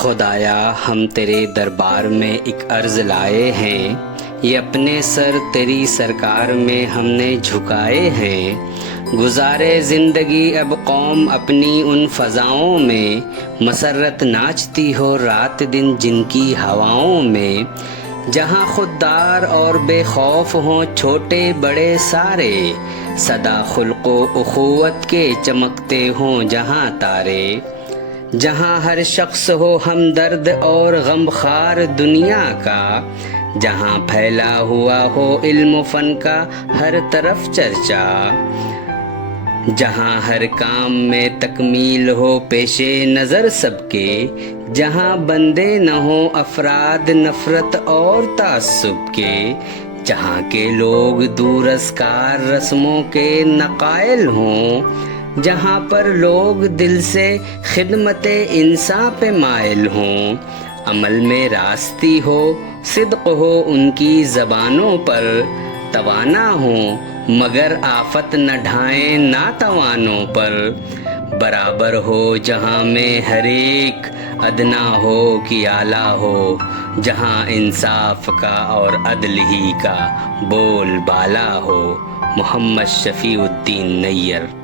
خدایا ہم تیرے دربار میں ایک عرض لائے ہیں، یہ اپنے سر تیری سرکار میں ہم نے جھکائے ہیں۔ گزارے زندگی اب قوم اپنی ان فضاؤں میں، مسرت ناچتی ہو رات دن جن کی ہواؤں میں۔ جہاں خوددار اور بے خوف ہوں چھوٹے بڑے سارے، سدا خلق و اخوت کے چمکتے ہوں جہاں تارے۔ جہاں ہر شخص ہو ہمدرد اور غمخوار دنیا کا، جہاں پھیلا ہوا ہو علم و فن کا ہر طرف چرچا۔ جہاں ہر کام میں تکمیل ہو پیش نظر سب کے، جہاں بندے نہ ہوں افراد نفرت اور تعصب کے۔ جہاں کے لوگ دور از کار رسموں کے ناقائل ہوں، جہاں پر لوگ دل سے خدمت انساں پہ مائل ہوں۔ عمل میں راستی ہو صدق ہو ان کی زبانوں پر، توانا ہوں مگر آفت نہ ڈھائیں ناتوانوں پر۔ برابر ہو جہاں میں ہر ایک، ادنا ہو کہ اعلیٰ ہو، جہاں انصاف کا اور عدل ہی کا بول بالا ہو۔ محمد شفیع الدین نیّر۔